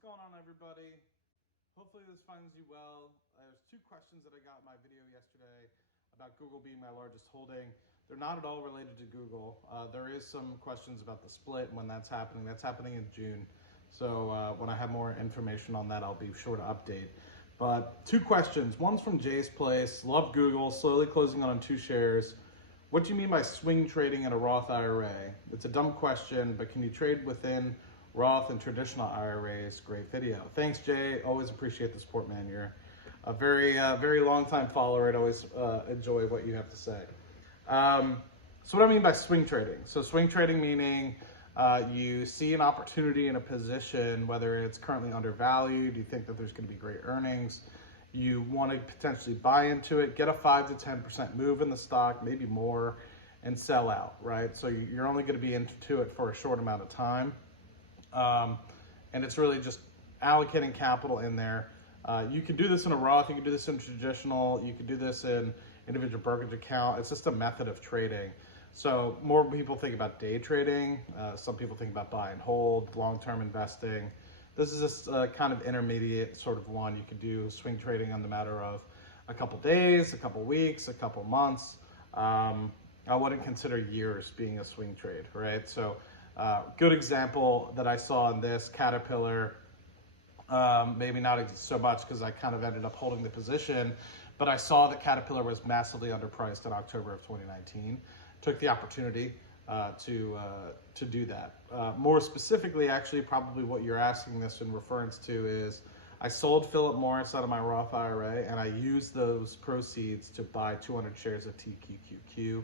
What's going on, everybody? Hopefully this finds you well. There's two questions that I got in my video yesterday about Google being my largest holding. They're not at all related to Google. There is some questions about the split and when that's happening. That's happening in June. So when I have more information on that, I'll be sure to update. But two questions. One's from Jay's Place. Love Google, slowly closing on 2 shares. What do you mean by swing trading in a Roth IRA? It's a dumb question, but can you trade within Roth and traditional IRAs? Great video. Thanks, Jay. Always appreciate the support, man. You're a very long time follower. I'd always enjoy what you have to say. So what I mean by swing trading. So swing trading meaning you see an opportunity in a position, whether it's currently undervalued, you think that there's going to be great earnings, you want to potentially buy into it, get a 5 to 10% move in the stock, maybe more, and sell out, right? So you're only going to be into it for a short amount of time. And it's really just allocating capital in there. You can do this in a Roth, you can do this in traditional, you can do this in individual brokerage account. It's just a method of trading. So more people think about day trading. Some people think about buy and hold, long-term investing. This is just a kind of intermediate sort of one. You could do swing trading on the matter of a couple days, a couple weeks, a couple months. I wouldn't consider years being a swing trade, right? So good example that I saw in this, Caterpillar, maybe not so much because I kind of ended up holding the position, but I saw that Caterpillar was massively underpriced in October of 2019. Took the opportunity to do that. More specifically, actually, probably what you're asking this in reference to is I sold Philip Morris out of my Roth IRA and I used those proceeds to buy 200 shares of TQQQ.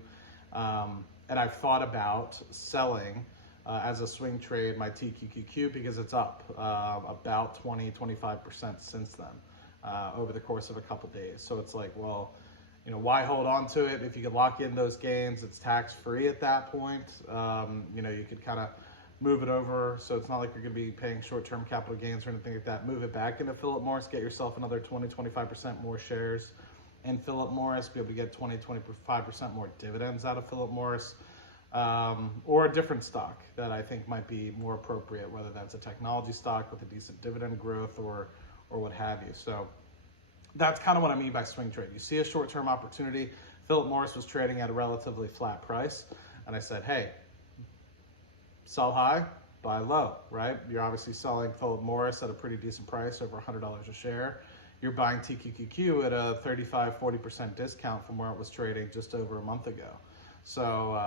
And I've thought about selling as a swing trade my TQQQ because it's up about 20-25% since then over the course of a couple days. So it's like, well, you know, why hold on to it? If you could lock in those gains, it's tax-free at that point. You know, you could kind of move it over. So it's not like you're going to be paying short-term capital gains or anything like that. Move it back into Philip Morris, get yourself another 20-25% more shares in Philip Morris, be able to get 20-25% more dividends out of Philip Morris, or a different stock that I think might be more appropriate, whether that's a technology stock with a decent dividend growth or what have you. So that's kind of what I mean by swing trade. You see a short-term opportunity. Philip Morris was trading at a relatively flat price, and I said, hey, sell high, buy low, right? You're obviously selling Philip Morris at a pretty decent price, over $100 a share. You're buying TQQQ at a 35-40% discount from where it was trading just over a month ago. So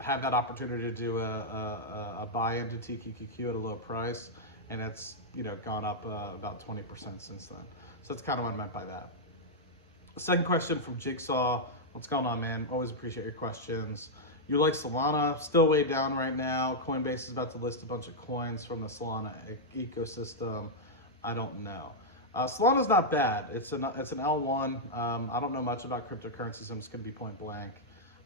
had that opportunity to do a buy into TQQQ at a low price, and it's, you know, gone up about 20% since then. So that's kind of what I meant by that. The second question from Jigsaw. What's going on, man? Always appreciate your questions. You like Solana? Still way down right now. Coinbase is about to list a bunch of coins from the Solana ecosystem. I don't know. Solana's not bad. It's an L1. I don't know much about cryptocurrencies. I'm just going to be point blank.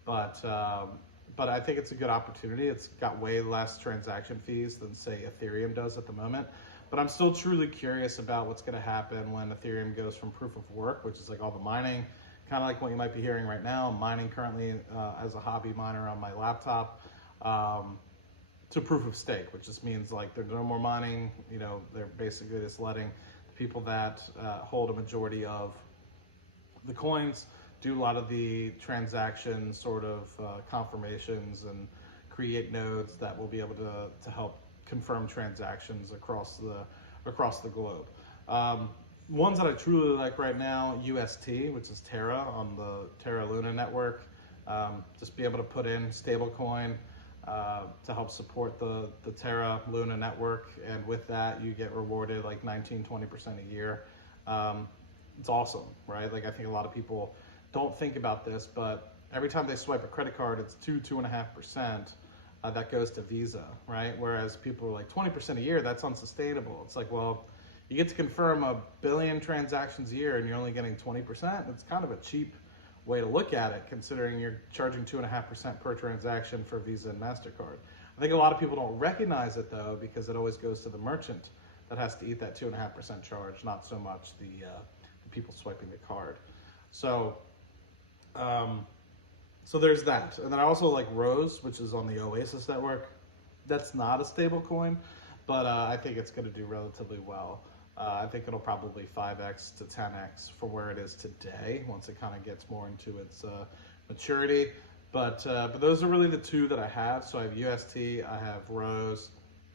But I think it's a good opportunity. It's got way less transaction fees than, say, Ethereum does at the moment. But I'm still truly curious about what's going to happen when Ethereum goes from proof of work, which is like all the mining, kind of like what you might be hearing right now. I'm mining currently as a hobby miner on my laptop, to proof of stake, which just means like there's no more mining. You know, they're basically just letting the people that hold a majority of the coins do a lot of the transaction sort of confirmations and create nodes that will be able to help confirm transactions across the globe. Ones that I truly like right now, UST, which is Terra on the Terra Luna network. Just be able to put in stablecoin to help support the Terra Luna network, and with that you get rewarded like 19-20% a year. It's awesome, right? Like I think a lot of people don't think about this, but every time they swipe a credit card, it's 2.5%. That goes to Visa, right? Whereas people are like 20% a year, that's unsustainable. It's like, well, you get to confirm 1 billion transactions a year and you're only getting 20%. It's kind of a cheap way to look at it, considering you're charging 2.5% per transaction for Visa and MasterCard. I think a lot of people don't recognize it though, because it always goes to the merchant that has to eat that 2.5% charge, not so much the people swiping the card. So there's that. And then I also like Rose, which is on the Oasis network. That's not a stable coin, but I think it's going to do relatively well. I think it'll probably 5x to 10x from where it is today once it kind of gets more into its maturity. But those are really the two that I have. So I have UST, I have Rose,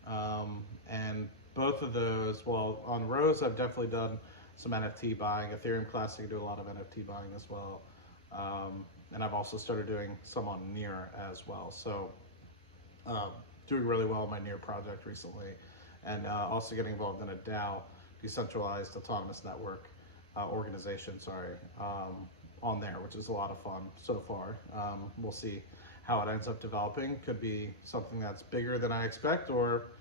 and both of those, well, on Rose, I've definitely done some NFT buying. Ethereum Classic, I do a lot of NFT buying as well. And I've also started doing some on Near as well. So doing really well in my Near project recently. And also getting involved in a DAO, Decentralized Autonomous Network organization, on there, which is a lot of fun so far. We'll see how it ends up developing. Could be something that's bigger than I expect, or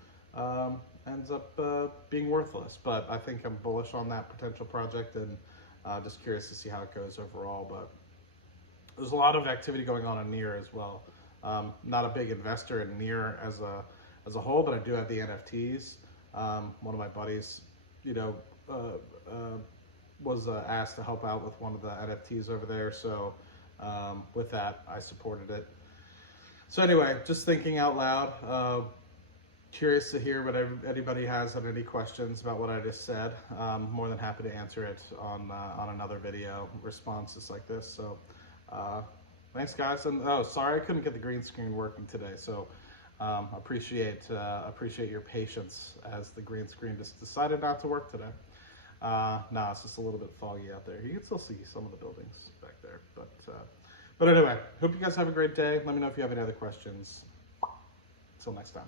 ends up being worthless. But I think I'm bullish on that potential project, and just curious to see how it goes overall. But there's a lot of activity going on in Near as well. Not a big investor in Near as a whole, but I do have the NFTs. One of my buddies, was asked to help out with one of the NFTs over there. So with that, I supported it. So anyway, just thinking out loud. Curious to hear what anybody has and any questions about what I just said. More than happy to answer it on another video, responses like this. So thanks, guys. And sorry I couldn't get the green screen working today. So appreciate your patience as the green screen just decided not to work today. No, it's just a little bit foggy out there. You can still see some of the buildings back there. But anyway, hope you guys have a great day. Let me know if you have any other questions. Until next time.